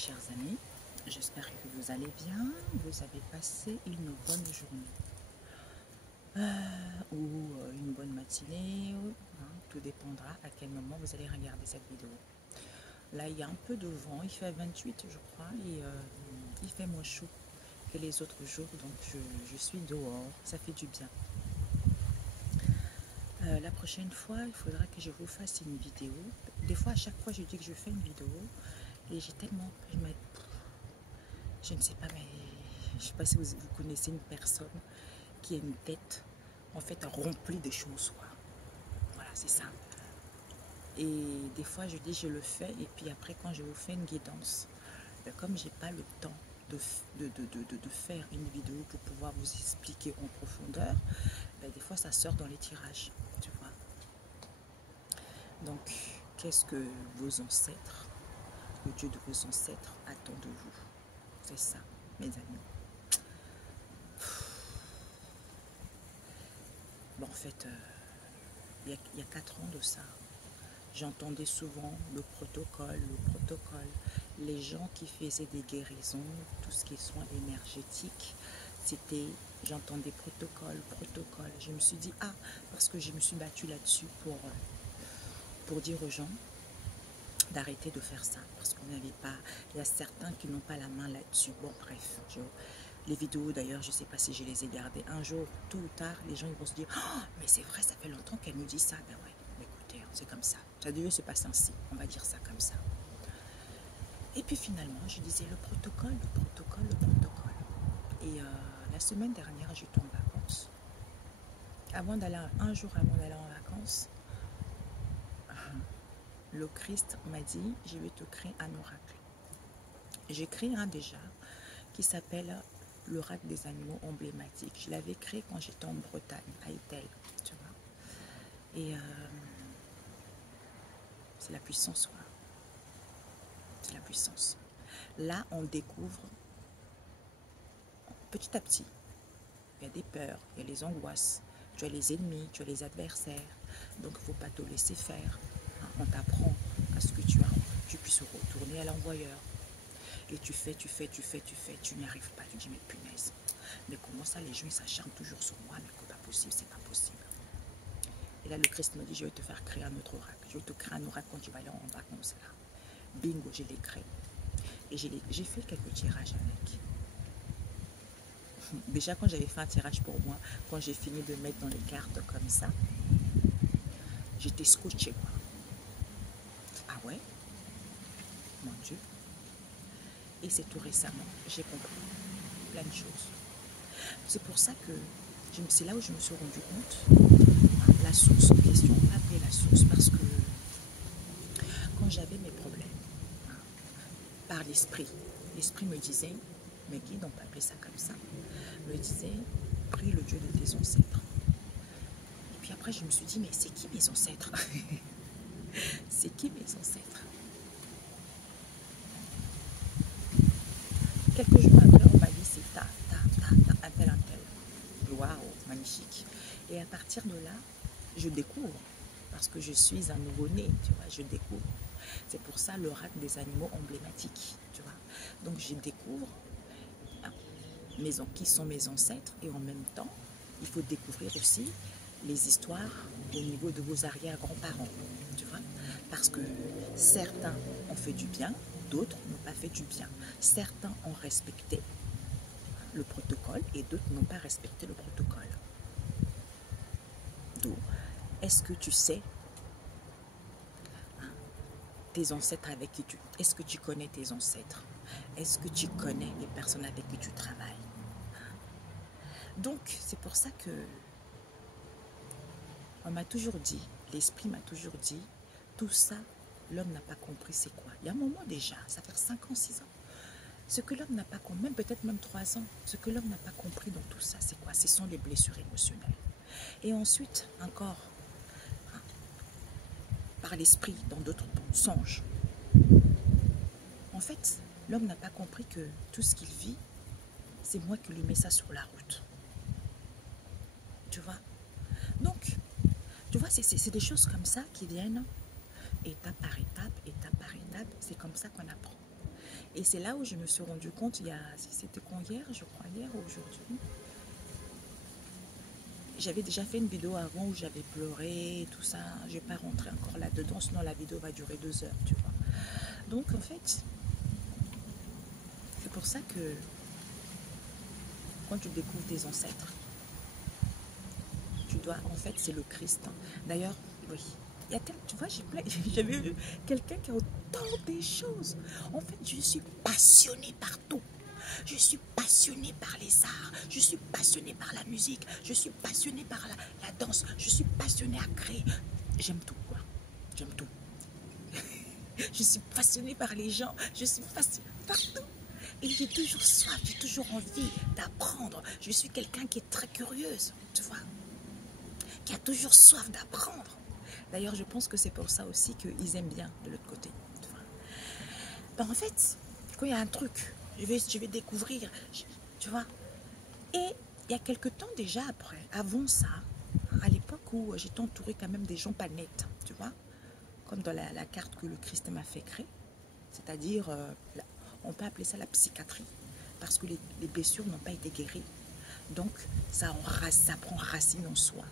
chers amis, j'espère que vous allez bien, vous avez passé une bonne journée ou une bonne matinée, tout dépendra à quel moment vous allez regarder cette vidéo. Là, il y a un peu de vent, il fait 28 je crois, et il fait moins chaud que les autres jours, donc je suis dehors, ça fait du bien. La prochaine fois, il faudra que je vous fasse une vidéo. Des fois, à chaque fois, je dis que je fais une vidéo et j'ai tellement... Je ne sais pas, mais je ne sais pas si vous connaissez une personne qui a une tête, en fait, remplie de choses, quoi. Voilà, c'est ça. Et des fois, je dis je le fais, et puis après, quand je vous fais une guidance, comme j'ai pas le temps de faire une vidéo pour pouvoir vous expliquer en profondeur, des fois, ça sort dans les tirages, tu vois. Donc, qu'est-ce que vos ancêtres, le Dieu de vos ancêtres, attend de vous? C'est ça, mes amis. Bon, en fait, il y a 4 ans de ça, j'entendais souvent le protocole. Les gens qui faisaient des guérisons, tout ce qui est soins énergétiques, c'était, j'entendais protocole. Je me suis dit, parce que je me suis battue là-dessus pour dire aux gens d'arrêter de faire ça, parce qu'on n'avait pas, il y a certains qui n'ont pas la main là-dessus. Bon, bref, les vidéos d'ailleurs, je ne sais pas si je les ai gardées. Un jour, tôt ou tard, les gens ils vont se dire, mais c'est vrai, ça fait longtemps qu'elle nous dit ça. Ben ouais, écoutez, c'est comme ça. Ça devait se passer ainsi, on va dire ça comme ça. Et puis finalement, je disais le protocole. Et la semaine dernière, j'étais en vacances. Un jour avant d'aller en vacances, le Christ m'a dit, je vais te créer un oracle. J'ai créé un déjà qui s'appelle l'oracle des animaux emblématiques. Je l'avais créé quand j'étais en Bretagne, à Etel, tu vois. Et c'est la puissance, quoi. C'est la puissance. Là, on découvre petit à petit. Il y a des peurs, il y a les angoisses, tu as les ennemis, tu as les adversaires. Donc, il ne faut pas te laisser faire. On t'apprend à ce que tu puisses retourner à l'envoyeur. Et tu fais, tu n'y arrives pas. Tu dis, mais punaise, mais comment ça, les gens ils s'acharnent toujours sur moi, mais c'est pas possible, c'est pas possible. Et là, le Christ me dit, je vais te faire créer un autre oracle. Je vais te créer un oracle quand tu vas aller en vacances, là. Bingo, je l'ai créé. Et j'ai fait quelques tirages avec. Déjà, quand j'avais fait un tirage pour moi, quand j'ai fini de mettre dans les cartes comme ça, j'étais scotché, quoi. Ah ouais? Mon Dieu. Et c'est tout récemment, j'ai compris plein de choses. C'est pour ça que c'est là où je me suis rendu compte, la source en question, on va appeler la source, parce que quand j'avais mes problèmes, par l'esprit me disait, mais qui donc appeler ça comme ça, me disait, prie le Dieu de tes ancêtres. Et puis après, je me suis dit, mais c'est qui mes ancêtres? C'est qui mes ancêtres? Quelques jours après, on m'a dit, c'est un tel. Waouh, magnifique. Et à partir de là, je découvre, parce que je suis un nouveau-né, tu vois, je découvre. C'est pour ça l'oracle des animaux emblématiques, tu vois. Donc je découvre qui sont mes ancêtres, et en même temps, il faut découvrir aussi les histoires au niveau de vos arrière-grands-parents, tu vois. Parce que certains ont fait du bien, d'autres n'ont pas fait du bien. Certains ont respecté le protocole et d'autres n'ont pas respecté le protocole. Donc, est-ce que tu sais tes ancêtres avec qui est-ce que tu connais tes ancêtres? Est-ce que tu connais les personnes avec qui tu travailles? Donc, c'est pour ça que on m'a toujours dit, l'esprit m'a toujours dit, tout ça, l'homme n'a pas compris c'est quoi. Il y a un moment déjà, ça fait 5 ans, 6 ans. Ce que l'homme n'a pas compris, même peut-être même 3 ans, ce que l'homme n'a pas compris dans tout ça, c'est quoi? Ce sont les blessures émotionnelles. Et ensuite, encore, par l'esprit, dans d'autres songes. En fait, l'homme n'a pas compris que tout ce qu'il vit, c'est moi qui lui mets ça sur la route. Tu vois? Donc, tu vois, c'est des choses comme ça qui viennent étape par étape, c'est comme ça qu'on apprend. Et c'est là où je me suis rendu compte, c'était quand hier, je crois, hier ou aujourd'hui. J'avais déjà fait une vidéo avant où j'avais pleuré, tout ça. Je vais pas rentrer encore là-dedans, sinon la vidéo va durer 2 heures, tu vois. Donc en fait, c'est pour ça que quand tu découvres tes ancêtres, tu dois, en fait, c'est le Christ. D'ailleurs, oui. Il y a tu vois, j'avais vu quelqu'un qui a autant des choses. En fait, je suis passionnée par tout. Je suis passionnée par les arts. Je suis passionnée par la musique. Je suis passionnée par la danse. Je suis passionnée à créer. J'aime tout, quoi. J'aime tout. Je suis passionnée par les gens. Je suis passionnée par tout. Et j'ai toujours soif, j'ai toujours envie d'apprendre. Je suis quelqu'un qui est très curieuse, tu vois, qui a toujours soif d'apprendre. D'ailleurs, je pense que c'est pour ça aussi qu'ils aiment bien de l'autre côté. Tu vois. Ben, en fait, quand il y a un truc, je vais découvrir, tu vois. Et il y a quelque temps déjà avant ça, à l'époque où j'étais entourée quand même des gens pas nets, tu vois, comme dans la carte que le Christ m'a fait créer, c'est-à-dire, on peut appeler ça la psychiatrie, parce que les blessures n'ont pas été guéries. Donc, ça prend racine en soi.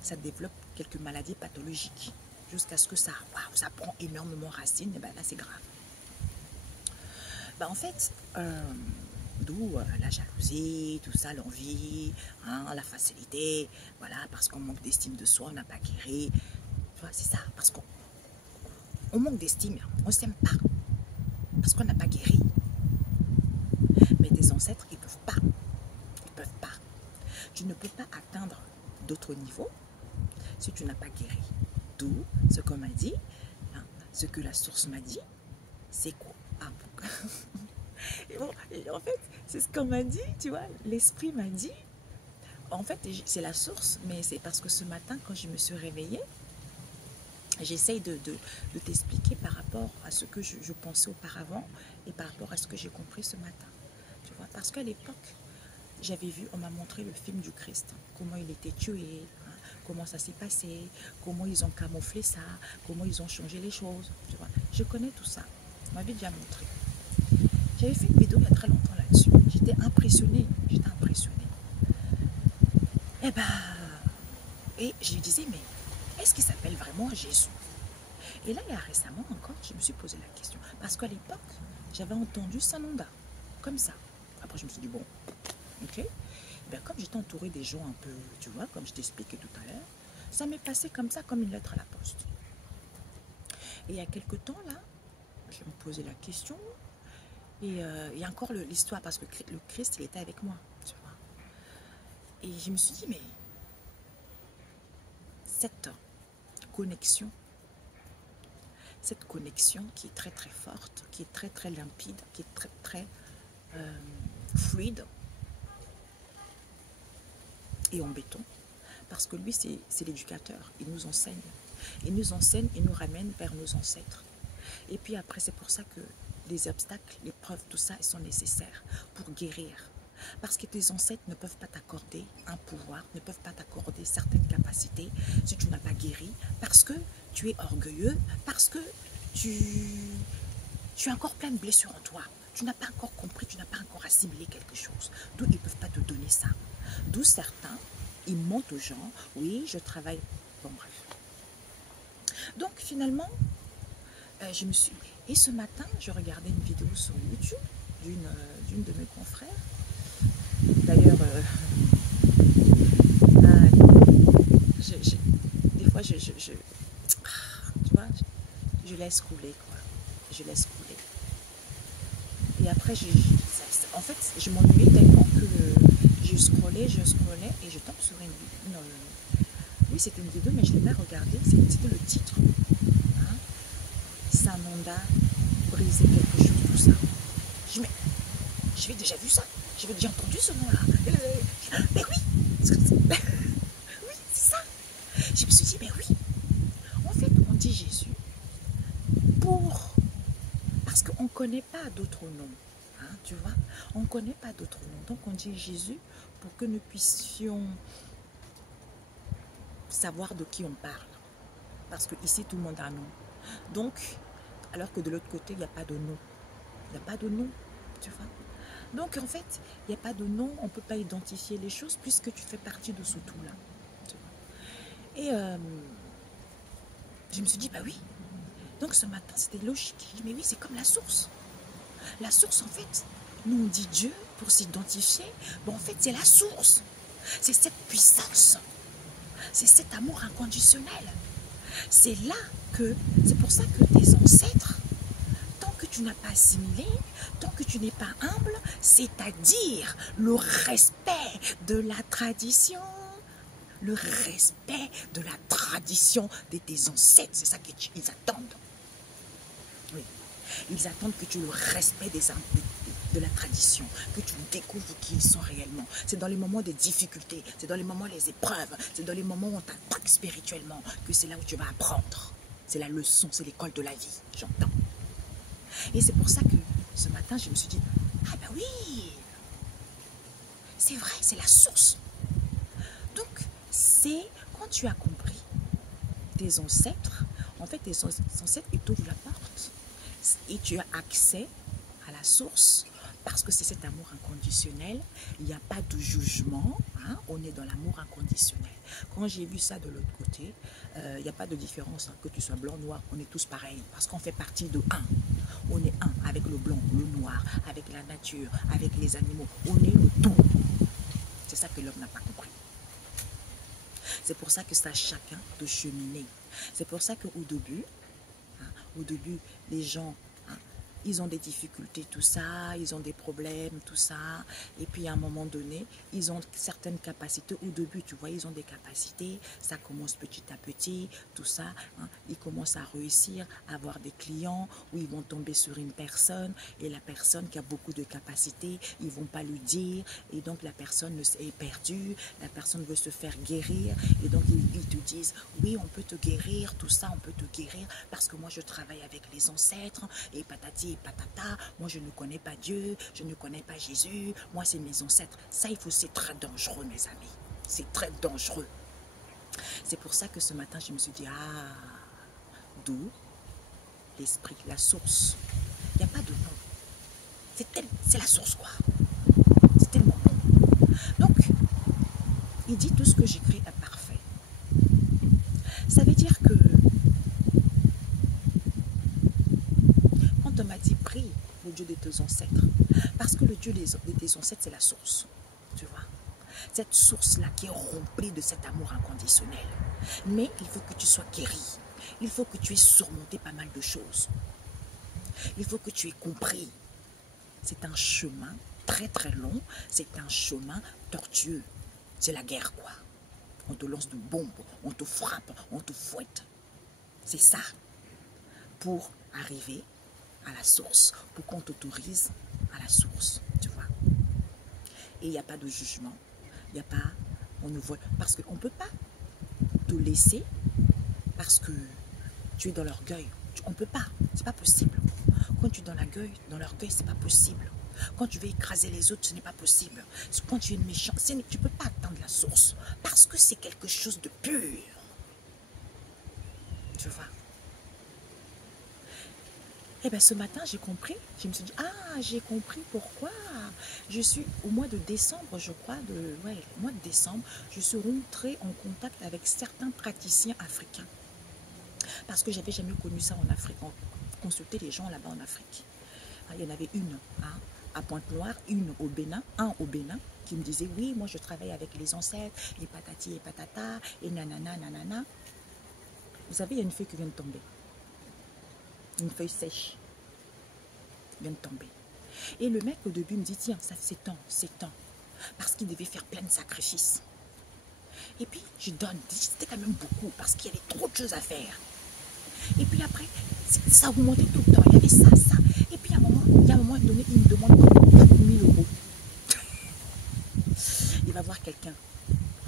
Ça développe quelques maladies pathologiques jusqu'à ce que ça prend énormément racine, et bien là, c'est grave. Ben, en fait, d'où la jalousie, tout ça, l'envie, hein, la facilité, voilà, parce qu'on manque d'estime de soi, on n'a pas guéri. Tu vois, c'est ça, parce qu'on manque d'estime, on ne s'aime pas, parce qu'on n'a pas guéri. Mais tes ancêtres, ils ne peuvent pas. Ils ne peuvent pas. Tu ne peux pas atteindre d'autres niveaux si tu n'as pas guéri. D'où ce qu'on m'a dit, hein, ce que la source m'a dit, c'est quoi? Et bon, et en fait, c'est ce qu'on m'a dit, tu vois, l'esprit m'a dit. En fait, c'est la source, mais c'est parce que ce matin, quand je me suis réveillée, j'essaye de t'expliquer par rapport à ce que je pensais auparavant et par rapport à ce que j'ai compris ce matin. Tu vois, parce qu'à l'époque, j'avais vu, on m'a montré le film du Christ, comment il était tué, hein, comment ça s'est passé, comment ils ont camouflé ça, comment ils ont changé les choses. Tu vois, je connais tout ça. On m'avait déjà montré. J'avais fait une vidéo il y a très longtemps là-dessus. J'étais impressionnée. J'étais impressionnée. Et je lui disais, mais est-ce qu'il s'appelle vraiment Jésus? Et là, il y a récemment encore, je me suis posé la question. Parce qu'à l'époque, j'avais entendu Sananda, comme ça. Après, je me suis dit, bon, ok. Ben, comme j'étais entourée des gens un peu, tu vois, comme je t'expliquais tout à l'heure, ça m'est passé comme ça, comme une lettre à la poste. Et il y a quelque temps, là, je me posais la question. Et il y a encore l'histoire, parce que le Christ, il était avec moi, tu vois. Et je me suis dit, mais cette connexion qui est très très forte, qui est très très limpide, qui est très très fluide et en béton, parce que lui, c'est l'éducateur, il nous enseigne, il nous ramène vers nos ancêtres. Et puis après, c'est pour ça que les obstacles, les preuves, tout ça, ils sont nécessaires pour guérir. Parce que tes ancêtres ne peuvent pas t'accorder un pouvoir, ne peuvent pas t'accorder certaines capacités si tu n'as pas guéri, parce que tu es orgueilleux, parce que tu as encore plein de blessures en toi. Tu n'as pas encore compris, tu n'as pas encore assimilé quelque chose. D'où ils ne peuvent pas te donner ça. D'où certains, ils mentent aux gens, oui, je travaille. Bon, bref. Donc finalement, je me suis... Et ce matin, je regardais une vidéo sur YouTube d'une de mes confrères. D'ailleurs, des fois, tu vois, je laisse couler, quoi. Je laisse couler. Et après, en fait, je m'ennuyais tellement que je scrollais et je tombe sur une vidéo. Oui, c'était une vidéo, mais je ne l'ai pas regardée. C'était le titre. Hein? Sananda, briser quelque chose, tout ça. J'avais déjà vu ça. J'avais déjà entendu ce nom-là. Mais oui, oui, c'est ça. Je me suis dit, mais oui. En fait, on dit Jésus parce qu'on ne connaît pas d'autres noms. Hein, tu vois, on ne connaît pas d'autres noms. Donc, on dit Jésus pour que nous puissions savoir de qui on parle. Parce que ici, tout le monde a un nom. Donc, alors que de l'autre côté, il n'y a pas de nom. Il n'y a pas de nom, tu vois. Donc, en fait, il n'y a pas de nom, on ne peut pas identifier les choses puisque tu fais partie de ce tout-là. Et je me suis dit, bah oui. Donc, ce matin, c'était logique. Je dis, mais oui, c'est comme la source. La source, en fait, nous, on dit Dieu pour s'identifier. Bon, en fait, c'est la source. C'est cette puissance. C'est cet amour inconditionnel. C'est là que, c'est pour ça que tes ancêtres, tant que tu n'as pas assimilé, tant que tu n'es pas humble, c'est-à-dire le respect de la tradition, le respect de la tradition de tes ancêtres, c'est ça qu'ils attendent. Oui, ils attendent que tu le respectes de la tradition, que tu découvres qui ils sont réellement. C'est dans les moments de difficulté, c'est dans les moments des épreuves, c'est dans les moments où on t'attaque spirituellement que c'est là où tu vas apprendre. C'est la leçon, c'est l'école de la vie, j'entends. Et c'est pour ça que ce matin, je me suis dit, ah ben oui, c'est vrai, c'est la source. Donc, c'est quand tu as compris tes ancêtres, en fait, tes ancêtres, ils t'ouvrent la porte et tu as accès à la source parce que c'est cet amour inconditionnel. Il n'y a pas de jugement, hein, on est dans l'amour inconditionnel. Quand j'ai vu ça de l'autre côté, il n'y a pas de différence, hein, que tu sois blanc, noir, on est tous pareils parce qu'on fait partie de un. On est un avec le blanc, le noir, avec la nature, avec les animaux. On est le tout. C'est ça que l'homme n'a pas compris. C'est pour ça que c'est à chacun de cheminer. C'est pour ça qu'au début, les gens, hein, ils ont des difficultés, tout ça, ils ont des problèmes, tout ça. Et puis à un moment donné, ils ont certaines capacités. Au début, tu vois, ils ont des capacités. Ça commence petit à petit, tout ça. Hein, ils commencent à réussir, à avoir des clients où ils vont tomber sur une personne. Et la personne qui a beaucoup de capacités, ils ne vont pas lui dire. Et donc la personne est perdue. La personne veut se faire guérir. Et donc ils te disent, oui, on peut te guérir, tout ça, on peut te guérir. Parce que moi, je travaille avec les ancêtres. Et patati et patata, moi je ne connais pas Dieu, je ne connais pas Jésus, moi c'est mes ancêtres. Ça, c'est très dangereux, mes amis. C'est très dangereux. C'est pour ça que ce matin, je me suis dit, ah, d'où l'esprit, la source. Il n'y a pas de nom. C'est la source, quoi. C'est tellement bon. Donc, il dit tout ce que j'écris est parfait. Ça veut dire que quand on m'a dit prie le Dieu de tes ancêtres, parce que le Dieu de tes ancêtres, c'est la source, tu vois. Cette source-là qui est remplie de cet amour inconditionnel. Mais il faut que tu sois guéri. Il faut que tu aies surmonté pas mal de choses. Il faut que tu aies compris. C'est un chemin très très long. C'est un chemin tortueux. C'est la guerre, quoi. On te lance de bombes, on te frappe, on te fouette. C'est ça. Pour arriver à la source, pour qu'on t'autorise à la source, tu vois. Et il n'y a pas de jugement, il n'y a pas, on ne voit, parce qu'on ne peut pas te laisser, parce que tu es dans l'orgueil. On ne peut pas, c'est pas possible. Quand tu es dans l'orgueil, c'est pas possible. Quand tu veux écraser les autres, ce n'est pas possible. Quand tu es méchant, tu ne peux pas atteindre la source, parce que c'est quelque chose de pur. Tu vois. Eh bien, ce matin, j'ai compris. Je me suis dit, ah, j'ai compris pourquoi. Je suis, au mois de décembre, je crois, au mois de décembre, je suis rentrée en contact avec certains praticiens africains. Parce que je n'avais jamais connu ça en Afrique. On consultait les gens là-bas en Afrique. Il y en avait une à Pointe-Noire, une au Bénin, un au Bénin, qui me disait, oui, moi je travaille avec les ancêtres, et patati et patata, et nanana, nanana. Vous savez, il y a une feuille qui vient de tomber. Une feuille sèche vient de tomber. Et le mec au début me dit, tiens, ça c'est temps. Parce qu'il devait faire plein de sacrifices. Et puis je donne, c'était quand même beaucoup, parce qu'il y avait trop de choses à faire. Et puis après, ça augmentait tout le temps, il y avait ça. Et puis à un moment donné, il me demande 4 000 €. Il va voir quelqu'un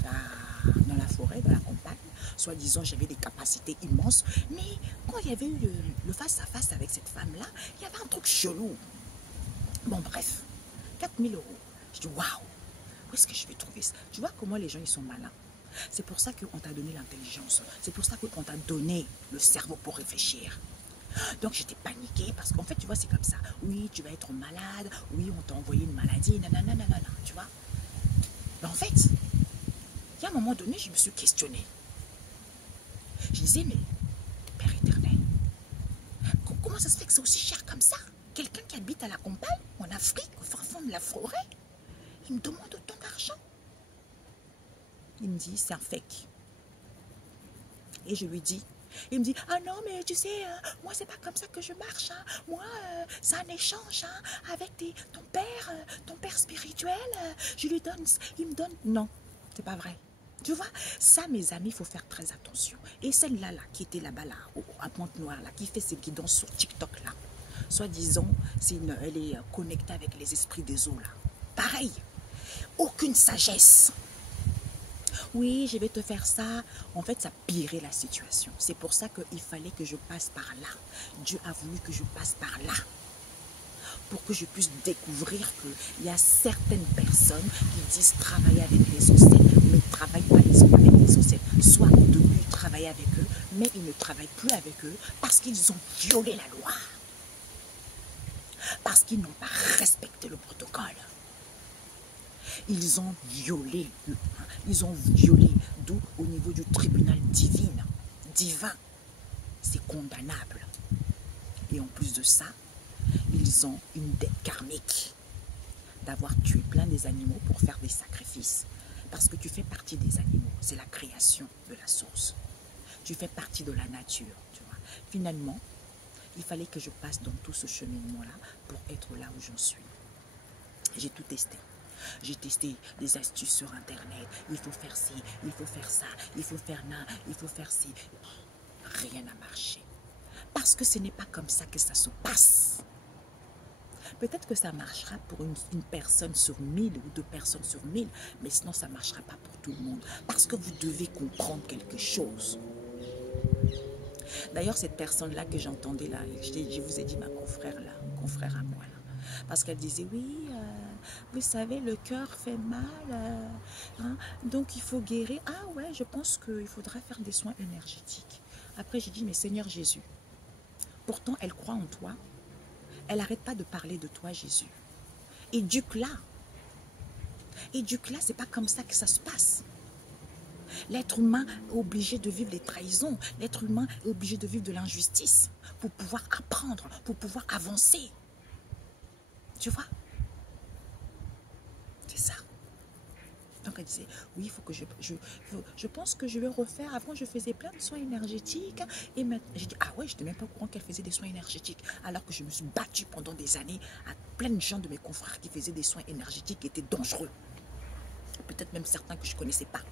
dans la forêt, dans la campagne. Soi-disant, j'avais des capacités immenses. Mais quand il y avait eu le face-à-face avec cette femme-là, il y avait un truc chelou. Bon, bref, 4 000 €. Je dis, waouh, où est-ce que je vais trouver ça? Tu vois comment les gens, ils sont malins. C'est pour ça qu'on t'a donné l'intelligence. C'est pour ça qu'on t'a donné le cerveau pour réfléchir. Donc j'étais paniquée parce qu'en fait, tu vois, c'est comme ça. Oui, tu vas être malade. Oui, on t'a envoyé une maladie. Nanana, nanana, tu vois. Mais en fait, il y a un moment donné, je me suis questionnée. Je disais, mais Père éternel, comment ça se fait que c'est aussi cher comme ça? Quelqu'un qui habite à la campagne, en Afrique, au fin fond de la forêt, il me demande autant d'argent. Il me dit, c'est un fake. Et je lui dis, il me dit, ah non, mais tu sais, moi, c'est pas comme ça que je marche. Hein. Moi, c'est un échange hein, avec ton père spirituel. Je lui donne, il me donne. Non, c'est pas vrai. Tu vois, ça, mes amis, il faut faire très attention. Et celle-là, là, qui était là-bas, là, à Pointe-Noire, là, qui fait ses guidances sur TikTok, là, soi-disant, elle est connectée avec les esprits des eaux, là. Pareil, aucune sagesse. Oui, je vais te faire ça. En fait, ça pirait la situation. C'est pour ça qu'il fallait que je passe par là. Dieu a voulu que je passe par là. Pour que je puisse découvrir qu'il y a certaines personnes qui disent travailler avec les sorciers, mais ne travaillent pas avec les sorciers. Soit au début, ils travaillent avec eux, mais ils ne travaillent plus avec eux parce qu'ils ont violé la loi. Parce qu'ils n'ont pas respecté le protocole. Ils ont violé, d'où au niveau du tribunal divin, c'est condamnable. Et en plus de ça, ils ont une dette karmique d'avoir tué plein des animaux pour faire des sacrifices. Parce que tu fais partie des animaux, c'est la création de la source. Tu fais partie de la nature, tu vois. Finalement, il fallait que je passe dans tout ce cheminement-là pour être là où j'en suis. J'ai tout testé. J'ai testé des astuces sur Internet. Il faut faire ci, il faut faire ça, il faut faire là, il faut faire ci. Rien n'a marché. Parce que ce n'est pas comme ça que ça se passe. Peut-être que ça marchera pour une personne sur 1000 ou 2 personnes sur 1000, mais sinon ça ne marchera pas pour tout le monde. Parce que vous devez comprendre quelque chose. D'ailleurs, cette personne-là que j'entendais là, je vous ai dit ma confrère là, confrère à moi là. Parce qu'elle disait, oui, vous savez, le cœur fait mal, hein, donc il faut guérir. Ah ouais, je pense qu'il faudra faire des soins énergétiques. Après, j'ai dit, mais Seigneur Jésus, pourtant elle croit en toi. Elle n'arrête pas de parler de toi, Jésus. Éduque-la. Éduque-la, c'est pas comme ça que ça se passe. L'être humain est obligé de vivre les trahisons. L'être humain est obligé de vivre de l'injustice pour pouvoir apprendre, pour pouvoir avancer. Tu vois? C'est ça. Donc elle disait, oui, il faut que je pense que je vais refaire. Avant, je faisais plein de soins énergétiques. Et maintenant, j'ai dit, ah ouais, je n'étais même pas au courant qu'elle faisait des soins énergétiques. Alors que je me suis battue pendant des années à plein de gens de mes confrères qui faisaient des soins énergétiques qui étaient dangereux. Peut-être même certains que je ne connaissais pas.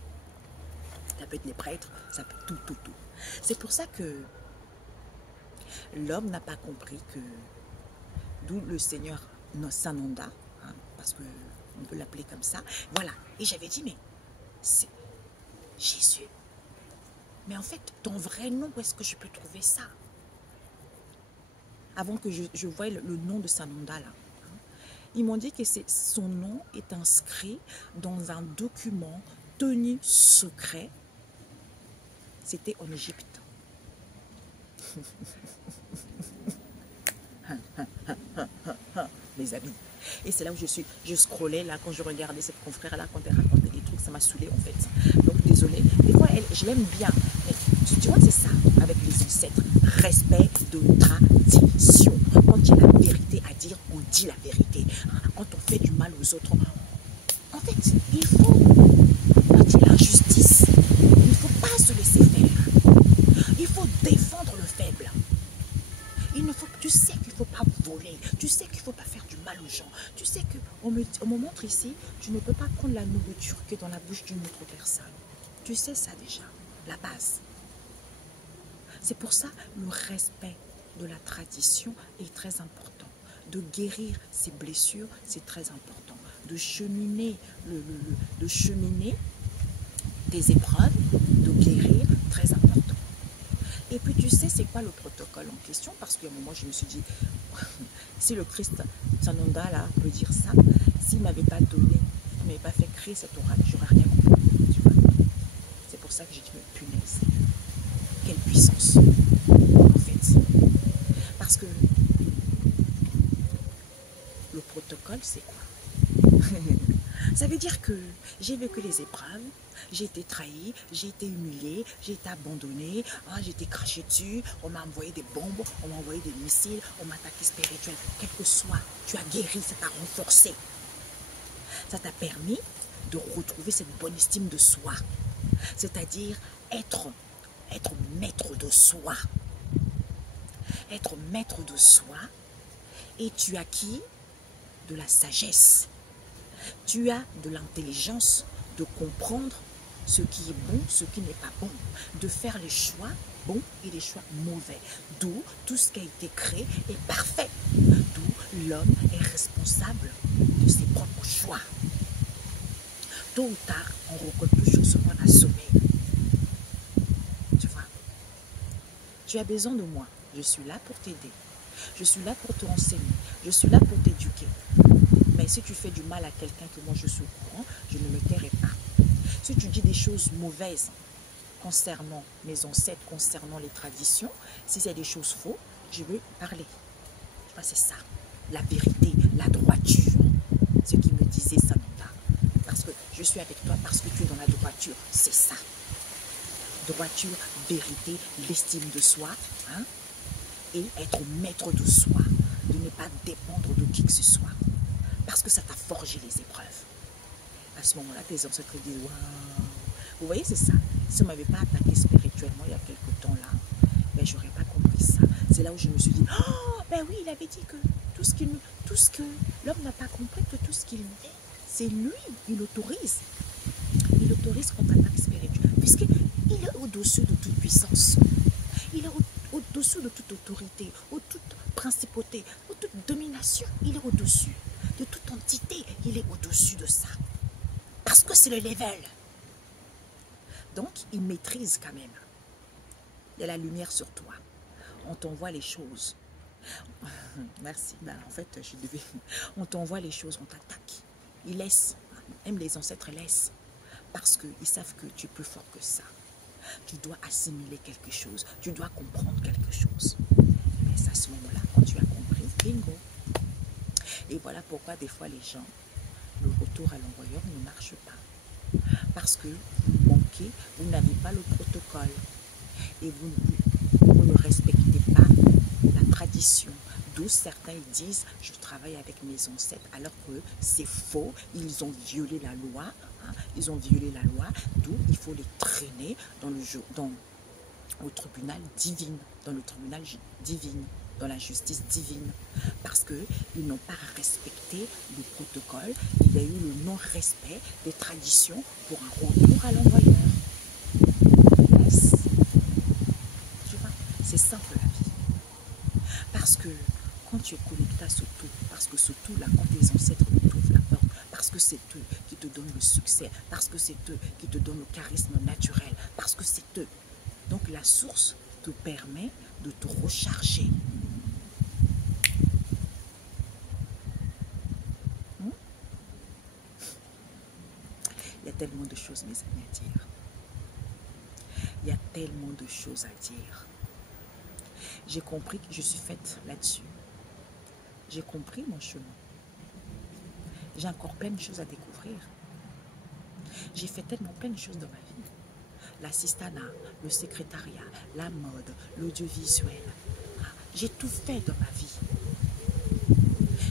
Ça peut être les prêtres, ça peut tout. C'est pour ça que l'homme n'a pas compris que, d'où le Seigneur Sananda, hein, parce qu'on peut l'appeler comme ça. Voilà. Et j'avais dit, mais c'est Jésus. Mais en fait, ton vrai nom, où est-ce que je peux trouver ça? Avant que je voie le nom de Sananda là. Hein, ils m'ont dit que son nom est inscrit dans un document tenu secret. C'était en Égypte. Mes amis. Et c'est là où je scrollais là quand je regardais cette confrère là quand elle racontait des trucs, ça m'a saoulée en fait. Donc désolée. Des fois je l'aime bien. Mais tu vois, c'est ça avec les ancêtres. Respect de tradition. Quand il y a la vérité à dire, on dit la vérité. Quand on fait du mal aux autres, en fait, il faut, quand il y a l'injustice, il ne faut pas se laisser faire. Il faut défendre le faible. Tu sais qu'il ne faut pas voler, tu sais qu'il ne faut pas faire du mal aux gens, tu sais qu'on me montre ici, tu ne peux pas prendre la nourriture qui est dans la bouche d'une autre personne. Tu sais ça déjà, la base. C'est pour ça le respect de la tradition est très important. De guérir ses blessures, c'est très important. De cheminer, tes épreuves, de guérir, très important. Et puis tu sais c'est quoi le protocole en question, parce qu'à un moment je me suis dit, si le Christ Sananda là peut dire ça, s'il ne m'avait pas donné, il ne m'avait pas fait créer cet oracle, j'aurais rien compris. C'est pour ça que j'ai dit, mais punaise, quelle puissance en fait. Parce que le protocole, c'est quoi? Ça veut dire que j'ai vécu les épreuves, j'ai été trahi, j'ai été humilié, j'ai été abandonné, hein, j'ai été craché dessus, on m'a envoyé des bombes, on m'a envoyé des missiles, on m'a attaqué spirituel. Quel que soit, tu as guéri, ça t'a renforcé. Ça t'a permis de retrouver cette bonne estime de soi. C'est-à-dire être maître de soi. Être maître de soi, et tu as acquis de la sagesse. Tu as de l'intelligence de comprendre ce qui est bon, ce qui n'est pas bon, de faire les choix bons et les choix mauvais. D'où tout ce qui a été créé est parfait. D'où l'homme est responsable de ses propres choix. Tôt ou tard, on récolte toujours ce qu'on a semé. Tu vois? Tu as besoin de moi. Je suis là pour t'aider. Je suis là pour te renseigner. Je suis là pour t'éduquer. Mais si tu fais du mal à quelqu'un que moi je suis au courant, je ne me tairai pas. Si tu dis des choses mauvaises concernant mes ancêtres, concernant les traditions, si c'est des choses fausses, je veux parler. Tu vois, c'est ça. La vérité, la droiture. Ce qui me disait Samantha. Parce que je suis avec toi, parce que tu es dans la droiture. C'est ça. Droiture, vérité, l'estime de soi. Hein, et être maître de soi. De ne pas dépendre de qui que ce soit. Parce que ça t'a forgé les épreuves. À ce moment-là, tes ancêtres disent « Waouh !» Vous voyez, c'est ça. Si on ne m'avait pas attaqué spirituellement il y a quelque temps là, ben, je n'aurais pas compris ça. C'est là où je me suis dit « Oh, ben oui, il avait dit que tout ce que l'homme n'a pas compris, que tout ce qu'il est, c'est lui, il autorise. Il autorise qu'on t'attaque spirituellement. Puisqu'il est au-dessus de toute puissance. Il est au-dessus de toute autorité, de toute principauté, de toute domination. Il est au-dessus de toute entité. Il est au-dessus de ça. Parce que c'est le level. Donc, il maîtrise quand même. Il y a la lumière sur toi. On t'envoie les choses. Merci. Ben, en fait, on t'envoie les choses, on t'attaque. Ils laissent. Même les ancêtres laissent. Parce qu'ils savent que tu es plus fort que ça. Tu dois assimiler quelque chose. Tu dois comprendre quelque chose. Mais c'est à ce moment-là, quand tu as compris, bingo. Et voilà pourquoi des fois les gens, le retour à l'envoyeur ne marche pas. Parce que vous manquez, vous n'avez pas le protocole. Et vous ne respectez pas la tradition. D'où certains disent, je travaille avec mes ancêtres, alors que c'est faux, ils ont violé la loi. Hein, ils ont violé la loi, d'où il faut les traîner au tribunal divin, dans le tribunal divin, dans la justice divine, parce qu'ils n'ont pas respecté le protocole. Il y a eu le non-respect des traditions pour un retour à l'envoyeur. Yes. Tu vois, c'est simple la vie. Parce que quand tu es connecté à ce tout, parce que ce tout-là, quand tes ancêtres t'ouvrent la porte, parce que c'est eux qui te donnent le succès, parce que c'est eux qui te donnent le charisme naturel, parce que c'est eux. Donc la source te permet de te recharger. Il y a tellement de choses, mes amis, à dire. Il y a tellement de choses à dire. J'ai compris que je suis faite là-dessus. J'ai compris mon chemin. J'ai encore plein de choses à découvrir. J'ai fait tellement plein de choses dans ma vie. L'assistanat, le secrétariat, la mode, l'audiovisuel. J'ai tout fait dans ma vie.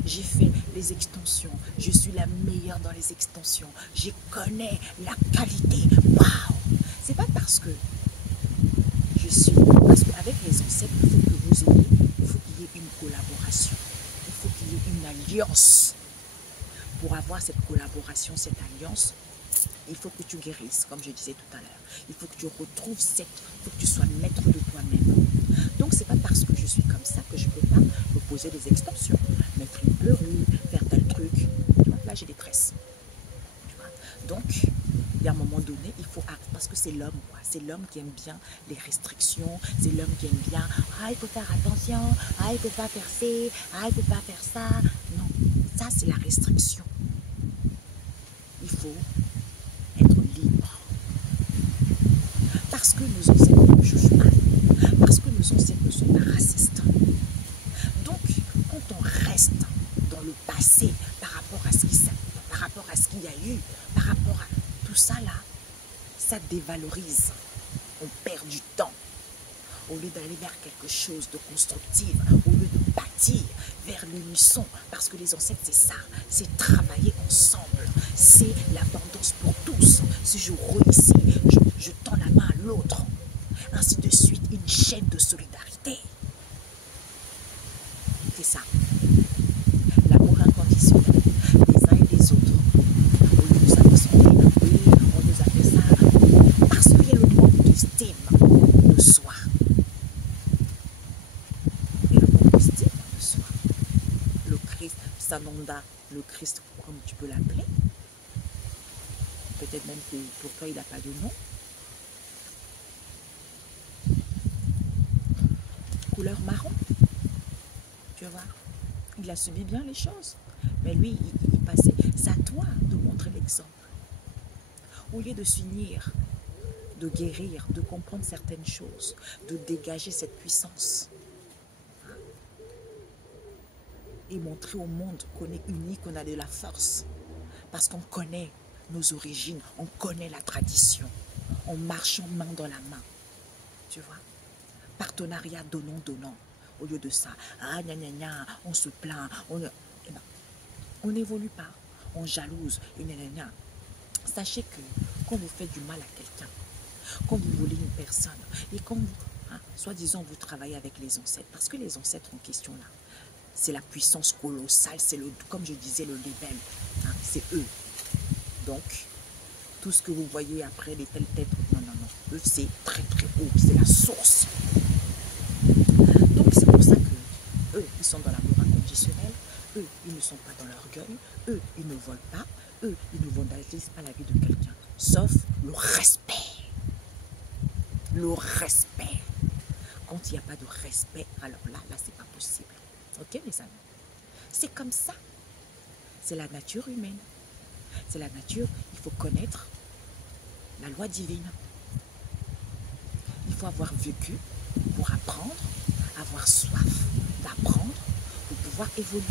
J'ai fait les extensions. Je suis la meilleure dans les extensions. Je connais la qualité. Waouh! C'est pas parce que je suis... Parce qu'avec les ancêtres, il faut que vous ayez... Il faut qu'il y ait une collaboration. Il faut qu'il y ait une alliance. Pour avoir cette collaboration, cette alliance, il faut que tu guérisses, comme je disais tout à l'heure. Il faut que tu retrouves il faut que tu sois maître de toi-même. Donc, c'est pas parce que je suis comme ça que je ne peux pas me poser des extensions, mettre une perruque, faire tel truc. Tu vois, là, j'ai des tresses. Tu vois? Donc, il y a un moment donné, il faut arrêter, parce que c'est l'homme, quoi. C'est l'homme qui aime bien les restrictions. C'est l'homme qui aime bien, ah, il faut faire attention, ah, il ne faut pas faire ci, ah, il ne faut pas faire ça. Non, ça, c'est la restriction. Il faut être libre. Parce que nos ancêtres ne jugent pas. Parce que nos ancêtres ne sont pas racistes. dévalorise, on perd du temps. Au lieu d'aller vers quelque chose de constructif, au lieu de bâtir vers l'unisson, parce que les ancêtres, c'est ça, c'est travailler ensemble, c'est l'abondance pour tous. Si je réussis, je tends la main à l'autre, ainsi de suite, une chaîne de solidarité. C'est ça, l'amour inconditionnel des uns et des autres. Au lieu de s'attendre, oui, on nous a fait ça, parce qu'il y a le manque d'estime de soi. Sananda, le Christ, comme tu peux l'appeler. Peut-être même que pour toi, il n'a pas de nom. Couleur marron. Tu vas voir. Il a subi bien les choses. Mais lui, il passait. C'est à toi de montrer l'exemple. Au lieu de s'unir, de guérir, de comprendre certaines choses, de dégager cette puissance. Et montrer au monde qu'on est unis, qu'on a de la force. Parce qu'on connaît nos origines, on connaît la tradition. On marche en main dans la main. Tu vois? Partenariat donnant-donnant. Au lieu de ça, ah, gna, gna, gna, on se plaint, on n'évolue pas. On jalouse, et gna, gna, gna. Sachez que quand vous faites du mal à quelqu'un, quand vous volez une personne, et quand vous, soi-disant, vous travaillez avec les ancêtres, parce que les ancêtres en question là, c'est la puissance colossale, c'est le, comme je disais, le level. C'est eux. Donc, tout ce que vous voyez après, les telles têtes, non, non, non. Eux, c'est très, très haut. C'est la source. Donc, c'est pour ça que eux, ils sont dans l'amour inconditionnel. Eux, ils ne sont pas dans l'orgueil. Eux, ils ne volent pas. Eux, ils ne vandalisent pas la vie de quelqu'un. Sauf le respect. Le respect. Quand il n'y a pas de respect, alors là, c'est pas possible. Ok, mes amis? C'est comme ça. C'est la nature humaine. C'est la nature. Il faut connaître la loi divine. Il faut avoir vécu pour apprendre, avoir soif d'apprendre pour pouvoir évoluer.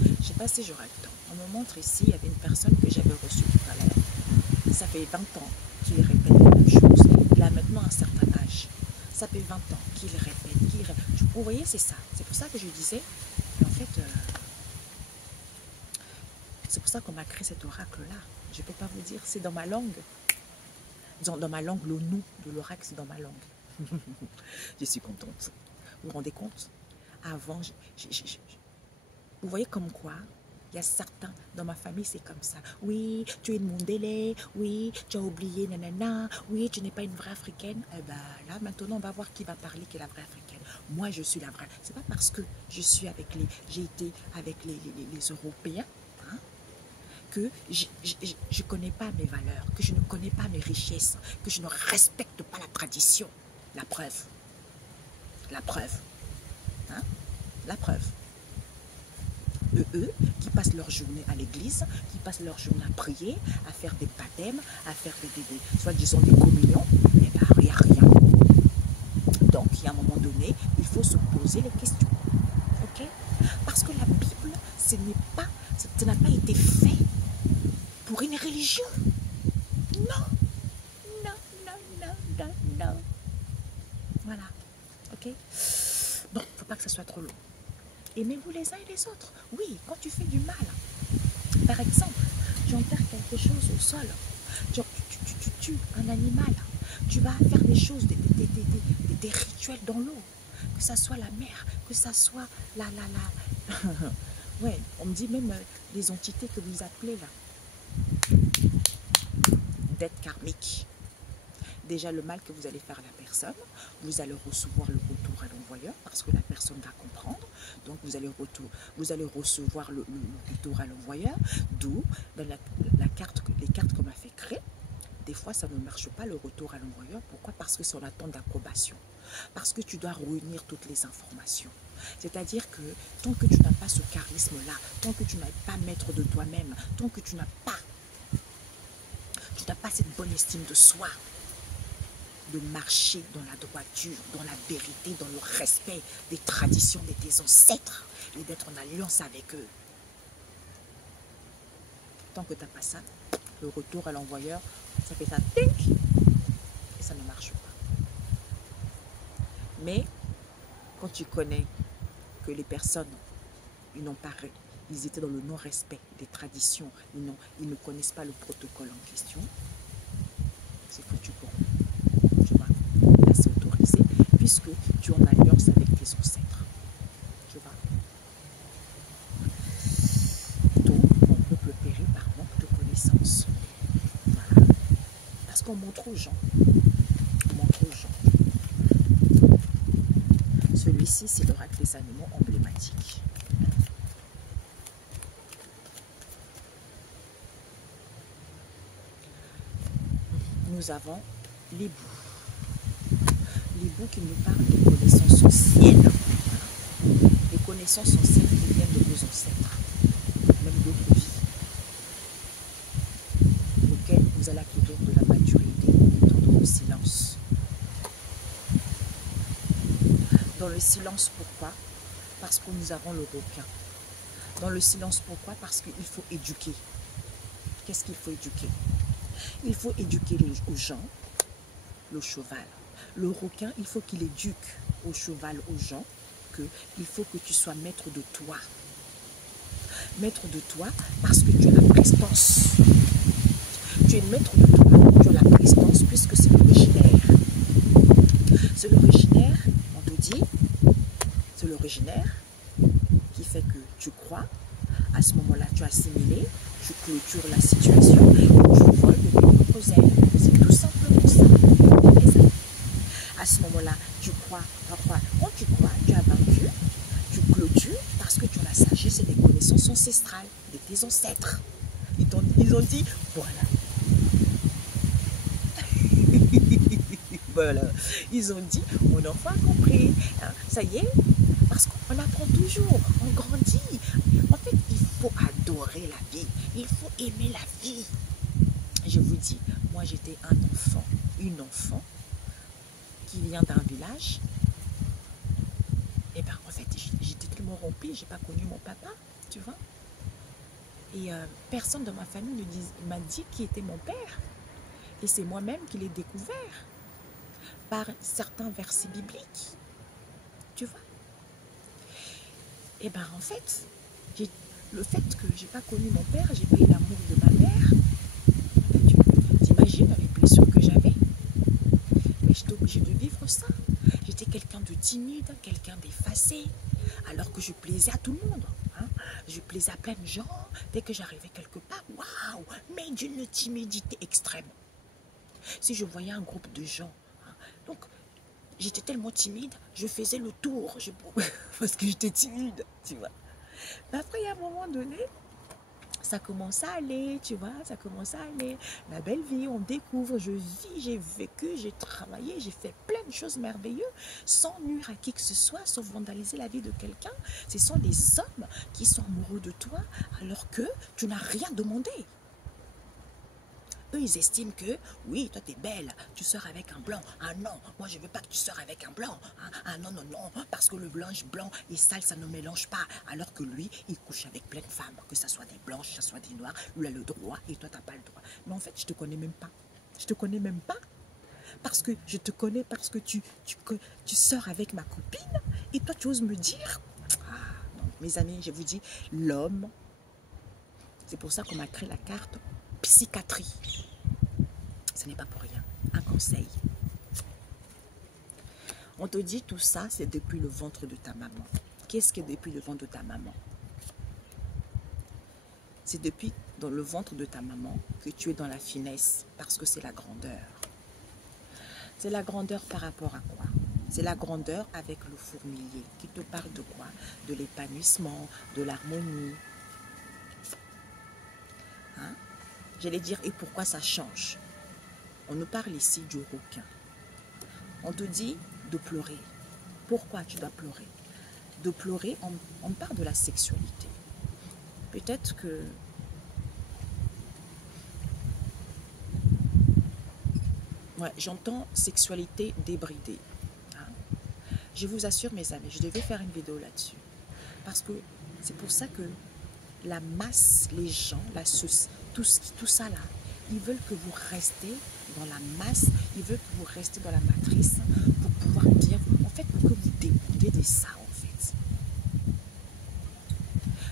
Je ne sais pas si j'aurai le temps. On me montre ici, il y avait une personne que j'avais reçue tout à l'heure. Ça fait 20 ans qu'il répète la même chose. Il a maintenant un certain âge. Ça fait 20 ans qu'il répète, qu'il répète. Vous voyez, c'est ça. C'est pour ça que je disais, en fait, c'est pour ça qu'on m'a créé cet oracle-là. Je ne peux pas vous dire, c'est dans ma langue. Dans ma langue, le nous de l'oracle, c'est dans ma langue. Je suis contente. Vous vous rendez compte? Avant, vous voyez comme quoi, il y a certains, dans ma famille, c'est comme ça. Oui, tu es de mon délai. Oui, tu as oublié, nanana. Oui, tu n'es pas une vraie africaine. Eh bien, là, maintenant, on va voir qui va parler qui est la vraie africaine. Moi, je suis la vraie. C'est pas parce que je suis avec j'ai été avec les Européens, hein, que je ne connais pas mes valeurs, que je ne connais pas mes richesses, que je ne respecte pas la tradition. La preuve. La preuve. Hein? La preuve. Eux qui passent leur journée à l'église, qui passent leur journée à prier, à faire des baptêmes, à faire soi-disant des communions, mais ben, il n'y a rien. Donc, il y a un moment donné, il faut se poser les questions. Ok? Parce que la Bible, ça n'a pas été fait pour une religion. Non. Non, non, non, non, non. Voilà. Ok? Donc, il ne faut pas que ça soit trop long. Aimez-vous les uns et les autres. Oui, quand tu fais du mal, par exemple, tu enterres quelque chose au sol, tu tues un animal, tu vas faire des choses, des rituels dans l'eau, que ça soit la mer, que ça soit ouais, on me dit même les entités que vous appelez là, dette karmique. Déjà, le mal que vous allez faire à la personne, vous allez recevoir le retour à l'envoyeur parce que la personne va comprendre. Donc, vous allez recevoir le retour à l'envoyeur. D'où, dans les cartes qu'on m'a fait créer, des fois, ça ne marche pas le retour à l'envoyeur. Pourquoi? Parce que c'est en attente d'approbation. Parce que tu dois réunir toutes les informations. C'est-à-dire que tant que tu n'as pas ce charisme-là, tant que tu n'es pas maître de toi-même, tant que tu n'as pas cette bonne estime de soi, de marcher dans la droiture, dans la vérité, dans le respect des traditions de tes ancêtres et d'être en alliance avec eux. Tant que tu n'as pas ça, le retour à l'envoyeur, Ça fait ça, tink, et ça ne marche pas. Mais quand tu connais que les personnes, ils n'ont pas, ils étaient dans le non-respect des traditions, ils ne connaissent pas le protocole en question, c'est foutu pour eux. Tu vois, là c'est autorisé, puisque tu es en alliance avec tes ancêtres. Tu vois. Donc, mon peuple périt par manque de connaissances. Voilà. Parce qu'on montre aux gens. On montre aux gens. Celui-ci, c'est l'oracle des animaux emblématiques. Nous avons les bouts. Les bouts qui nous parlent de connaissances anciennes. Les connaissances anciennes qui viennent de nos ancêtres, même d'autres vies, auxquelles vous allez acquérir de la maturité dans le silence. Dans le silence, pourquoi? Parce que nous avons le requin. Dans le silence, pourquoi? Parce qu'il faut éduquer. Qu'est-ce qu'il faut éduquer? Il faut éduquer aux gens, le cheval. Le requin, il faut qu'il éduque au cheval, aux gens, qu'il faut que tu sois maître de toi. Maître de toi parce que tu as la prestance. Tu es maître de toi, tu as la prestance puisque c'est l'originaire. C'est l'originaire, on te dit, c'est l'originaire qui fait que tu crois. À ce moment-là, tu as assimilé, tu clôtures la situation et tu voles de tes propres ailes. C'est tout simplement ça. À ce moment-là, tu crois, parfois, quand tu crois, tu as vaincu, tu clôtures parce que tu as la sagesse et les connaissances ancestrales de tes ancêtres. Ils ont dit, voilà. Voilà. Ils ont dit, mon enfant a compris. Hein, ça y est, parce qu'on apprend toujours, on grandit. En fait, il faut adorer la vie. Il faut aimer la vie. Je vous dis, moi j'étais un enfant, une enfant qui vient d'un village. Et bien en fait, j'étais tellement rompue, j'ai pas connu mon papa, tu vois. Et personne de ma famille ne m'a dit qui était mon père. Et c'est moi-même qui l'ai découvert par certains versets bibliques, tu vois. Et bien en fait, le fait que j'ai pas connu mon père, j'ai pas eu l'amour de ma mère. Tu t'imagines les blessures que j'avais? Mais j'étais obligée de vivre ça. J'étais quelqu'un de timide, quelqu'un d'effacé, alors que je plaisais à tout le monde. Hein. Je plaisais à plein de gens. Dès que j'arrivais quelque part, waouh, mais d'une timidité extrême. Si je voyais un groupe de gens, hein, donc j'étais tellement timide, je faisais le tour, parce que j'étais timide, tu vois. Mais après, il y a un moment donné, ça commence à aller, tu vois, ça commence à aller. La belle vie, on découvre, je vis, j'ai vécu, j'ai travaillé, j'ai fait plein de choses merveilleuses, sans nuire à qui que ce soit, sans vandaliser la vie de quelqu'un. Ce sont des hommes qui sont amoureux de toi, alors que tu n'as rien demandé. Eux, ils estiment que, oui, toi, t'es belle, tu sors avec un blanc. Ah non, moi, je veux pas que tu sors avec un blanc. Ah non, non, non, parce que le blanc et sale, ça ne mélange pas. Alors que lui, il couche avec plein de femmes, que ce soit des blanches, que ce soit des noires. Lui a le droit et toi, t'as pas le droit. Mais en fait, je te connais même pas. Je te connais même pas. Parce que je te connais, parce que tu sors avec ma copine et toi, tu oses me dire. Ah non, mes amis, je vous dis, l'homme, c'est pour ça qu'on m'a créé la carte psychiatrie. Ce n'est pas pour rien. Un conseil. On te dit tout ça, c'est depuis le ventre de ta maman. Qu'est-ce qui est depuis le ventre de ta maman? C'est depuis dans le ventre de ta maman que tu es dans la finesse, parce que c'est la grandeur. C'est la grandeur par rapport à quoi? C'est la grandeur avec le fourmilier qui te parle de quoi? De l'épanouissement, de l'harmonie. Hein? J'allais dire, et pourquoi ça change? On nous parle ici du requin. On te dit de pleurer. Pourquoi tu dois pleurer? De pleurer, on parle de la sexualité. Peut-être que ouais, j'entends sexualité débridée. Hein? Je vous assure, mes amis, je devais faire une vidéo là-dessus. Parce que c'est pour ça que la masse, les gens, tout ça là, ils veulent que vous restez dans la masse, ils veulent que vous restez dans la matrice pour pouvoir bien, en fait, pour que vous débrouillez de ça, en fait.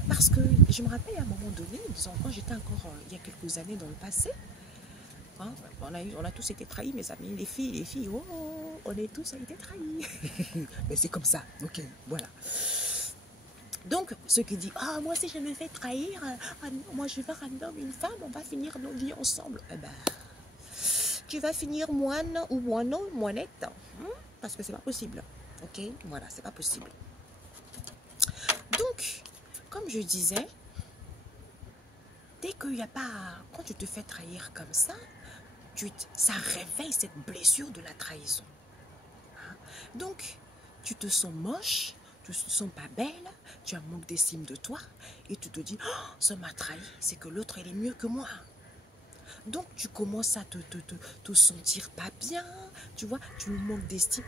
Parce que je me rappelle à un moment donné, disons, quand j'étais encore, il y a quelques années dans le passé, hein, on a tous été trahis, mes amis, les filles, oh, on est tous été trahis. Mais c'est comme ça, ok, voilà. Donc, ceux qui disent, ah, moi, si je me fais trahir, moi, je vais voir un homme, une femme, on va finir nos vies ensemble. Eh ben, tu vas finir moine ou moineau, moinette, hein, parce que c'est pas possible. Ok, voilà, c'est pas possible. Donc, comme je disais, dès qu'il n'y a pas, quand tu te fais trahir comme ça réveille cette blessure de la trahison. Hein? Donc, tu te sens moche, tu ne te sens pas belle, tu as un manque d'estime de toi, et tu te dis, oh, ça m'a trahi, c'est que l'autre, elle est mieux que moi. Donc, tu commences à te sentir pas bien, tu vois, tu manques d'estime.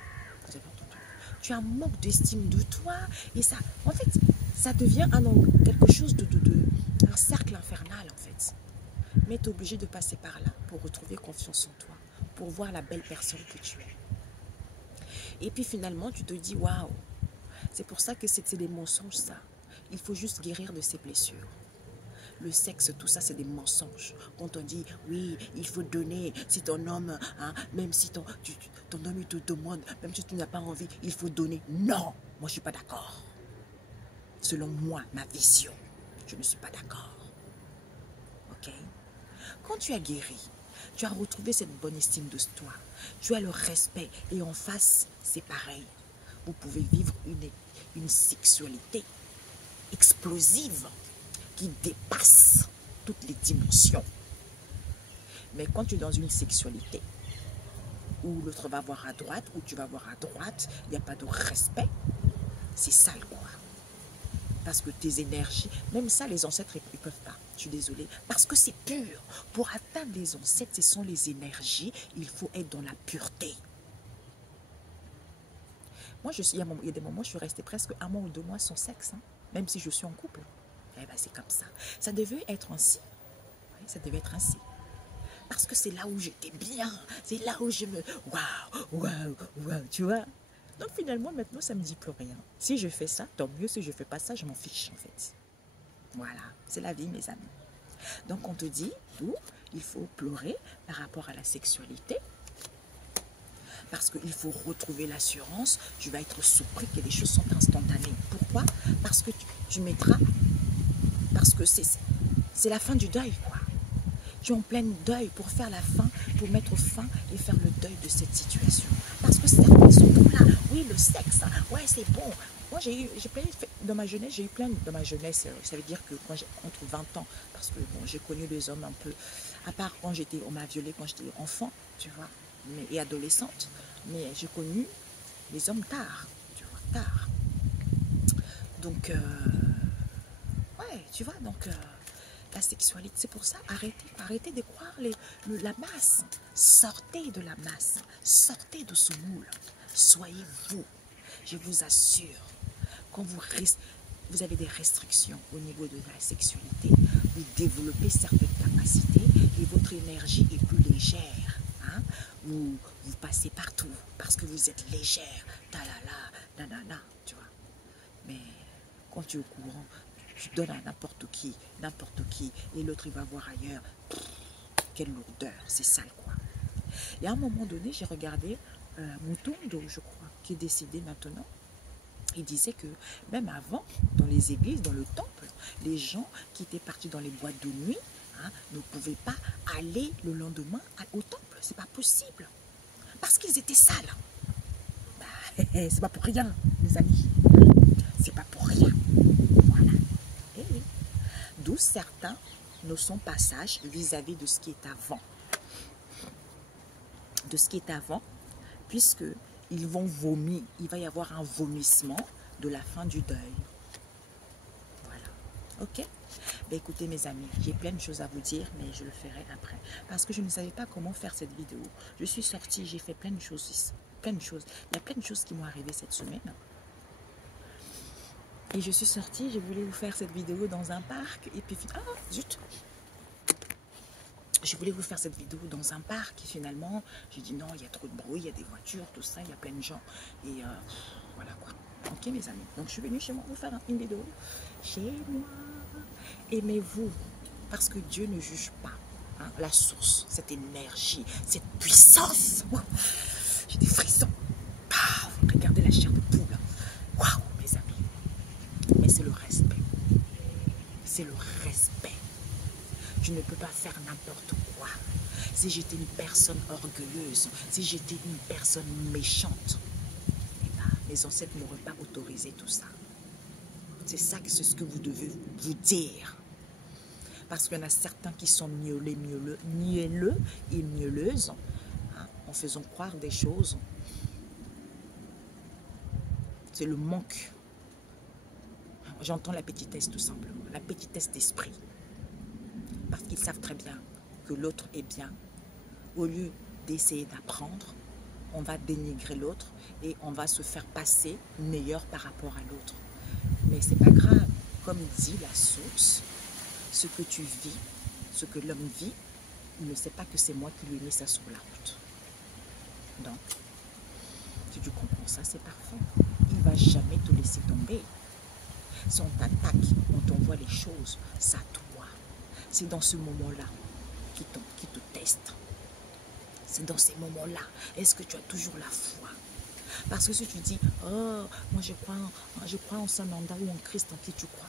Vous avez entendu? Tu as un manque d'estime de toi, et ça, en fait, ça devient quelque chose un cercle infernal, en fait. Mais tu es obligé de passer par là pour retrouver confiance en toi, pour voir la belle personne que tu es. Et puis finalement, tu te dis, waouh, c'est pour ça que c'est des mensonges, ça. Il faut juste guérir de ces blessures. Le sexe, tout ça, c'est des mensonges. Quand on dit, oui, il faut donner, si ton homme, hein, même si ton homme il te demande, même si tu n'as pas envie, il faut donner. Non, moi je ne suis pas d'accord. Selon moi, ma vision, je ne suis pas d'accord. Ok? Quand tu as guéri, tu as retrouvé cette bonne estime de toi, tu as le respect et en face, c'est pareil. Vous pouvez vivre une sexualité explosive qui dépasse toutes les dimensions. Mais quand tu es dans une sexualité où l'autre va voir à droite, où tu vas voir à droite, il n'y a pas de respect, c'est sale quoi. Parce que tes énergies, même ça les ancêtres ils ne peuvent pas, je suis désolée, parce que c'est pur. Pour atteindre les ancêtres, ce sont les énergies, il faut être dans la pureté. Moi, il y a des moments où je suis restée presque 1 mois ou 2 mois sans sexe, hein, même si je suis en couple. Eh ben, c'est comme ça. Ça devait être ainsi. Oui, ça devait être ainsi. Parce que c'est là où j'étais bien. C'est là où je me... Waouh, tu vois. Donc finalement, maintenant, ça ne me dit plus rien. Si je fais ça, tant mieux. Si je ne fais pas ça, je m'en fiche, en fait. Voilà, c'est la vie, mes amis. Donc on te dit, il faut pleurer par rapport à la sexualité. Parce qu'il faut retrouver l'assurance, tu vas être surpris que les choses sont instantanées. Pourquoi? Parce que tu mettras, parce que c'est la fin du deuil, quoi. Tu es en plein deuil pour faire la fin, pour mettre fin et faire le deuil de cette situation. Parce que certains sont comme là, oui, le sexe, ouais, c'est bon. Moi, j'ai plein, dans ma jeunesse, j'ai eu plein, dans ma jeunesse, ça veut dire que quand j'ai entre 20 ans, parce que bon, j'ai connu les hommes un peu, à part quand on m'a violée quand j'étais enfant, tu vois, et adolescente, mais j'ai connu les hommes tard, tu vois, tard. Donc, ouais, tu vois, donc, la sexualité, c'est pour ça, arrêtez de croire la masse. Sortez de la masse, sortez de ce moule, soyez vous. Je vous assure, quand vous avez des restrictions au niveau de la sexualité, vous développez certaines capacités et votre énergie est plus légère. Hein? Vous passez partout parce que vous êtes légère. Talala, nanana, tu vois. Mais quand tu es au courant, tu donnes à n'importe qui, et l'autre il va voir ailleurs. Pff, quelle lourdeur, c'est sale quoi. Et à un moment donné, j'ai regardé Mutondo, je crois, qui est décédé maintenant. Il disait que même avant, dans les églises, dans le temple, les gens qui étaient partis dans les boîtes de nuit ne pouvaient pas aller le lendemain au temple. C'est pas possible. Parce qu'ils étaient sales. Bah, c'est pas pour rien, mes amis. C'est pas pour rien. Voilà. Et oui. D'où certains ne sont pas sages vis-à-vis de ce qui est avant. De ce qui est avant, puisque ils vont vomir. Il va y avoir un vomissement de la fin du deuil. Voilà. Ok? Ben écoutez mes amis, j'ai plein de choses à vous dire, mais je le ferai après. Parce que je ne savais pas comment faire cette vidéo. Je suis sortie, j'ai fait plein de choses. Plein de choses. Il y a plein de choses qui m'ont arrivé cette semaine. Et je suis sortie, je voulais vous faire cette vidéo dans un parc. Et puis, ah, zut! je voulais vous faire cette vidéo dans un parc et finalement, j'ai dit non, il y a trop de bruit, il y a des voitures, tout ça, il y a plein de gens. Et voilà quoi. Ok mes amis, donc je suis venue chez moi vous faire une vidéo. Chez moi. Aimez-vous, parce que Dieu ne juge pas. Hein, la source, cette énergie, cette puissance. Wow. J'ai des frissons. Ah, regardez la chair de poule. Waouh mes amis. Mais c'est le respect. C'est le respect. Je ne peux pas faire n'importe quoi. Si j'étais une personne orgueilleuse, si j'étais une personne méchante, eh ben, mes ancêtres n'auraient pas autorisé tout ça. C'est ça, c'est ce que vous devez vous dire. Parce qu'il y en a certains qui sont mielleux et mielleuses, hein, en faisant croire des choses. C'est le manque. J'entends la petitesse tout simplement, la petitesse d'esprit. Parce qu'ils savent très bien que l'autre est bien. Au lieu d'essayer d'apprendre, on va dénigrer l'autre et on va se faire passer meilleur par rapport à l'autre. Mais c'est pas grave. Comme dit la source, ce que tu vis, ce que l'homme vit, il ne sait pas que c'est moi qui lui ai mis ça sur la route. Donc, si tu comprends ça, c'est parfait. Il ne va jamais te laisser tomber. Si on t'attaque, on t'envoie les choses, c'est à toi. C'est dans ce moment-là qui te teste. C'est dans ces moments-là. Est-ce que tu as toujours la foi? Parce que si tu dis, oh, moi je crois en Saint-Nanda ou en Christ, en qui tu crois?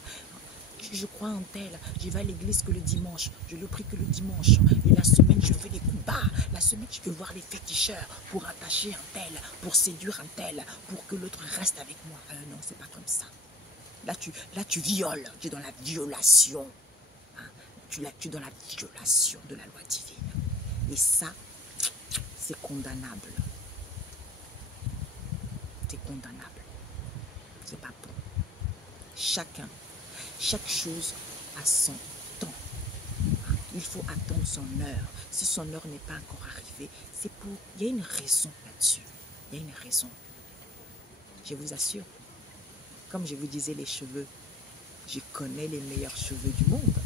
Je crois en tel, je vais à l'église que le dimanche, je le prie que le dimanche, et la semaine je fais des coups bas, la semaine je vais voir les féticheurs pour attacher un tel, pour séduire un tel, pour que l'autre reste avec moi. Non, c'est pas comme ça. Là tu violes, tu es dans la violation. Hein? Tu es dans la violation de la loi divine. Et ça, c'est condamnable. C'est condamnable. C'est pas bon. Chaque chose a son temps. Il faut attendre son heure. Si son heure n'est pas encore arrivée, c'est pour... Il y a une raison là-dessus. Il y a une raison. Je vous assure. Comme je vous disais, les cheveux, je connais les meilleurs cheveux du monde.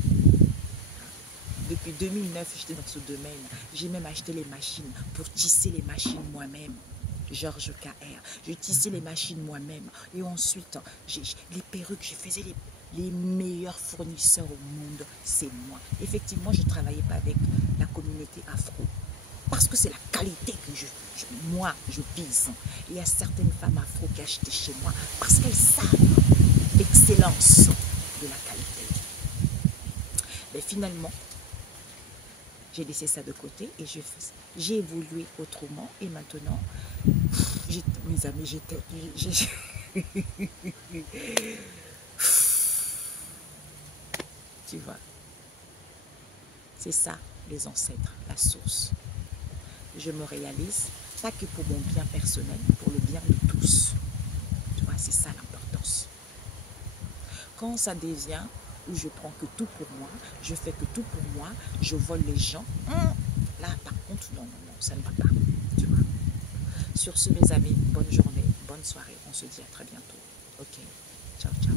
Depuis 2009, j'étais dans ce domaine. J'ai même acheté les machines pour tisser les machines moi-même. Georges KR. Je tissais les machines moi-même. Et ensuite, les perruques, je faisais les meilleurs fournisseurs au monde, c'est moi. Effectivement, je ne travaillais pas avec la communauté afro. Parce que c'est la qualité que moi, je vise. Il y a certaines femmes afro qui achètent chez moi parce qu'elles savent l'excellence de la qualité. Mais finalement, j'ai laissé ça de côté et j'ai évolué autrement. Et maintenant, mes amis, tu vois, c'est ça les ancêtres, la source. Je me réalise, pas que pour mon bien personnel, pour le bien de tous. Tu vois, c'est ça l'importance. Quand ça devient où je prends que tout pour moi, je fais que tout pour moi, je vole les gens, là par contre, non, ça ne va pas. Tu vois. Sur ce, mes amis, bonne journée, bonne soirée. On se dit à très bientôt. Ok, ciao, ciao.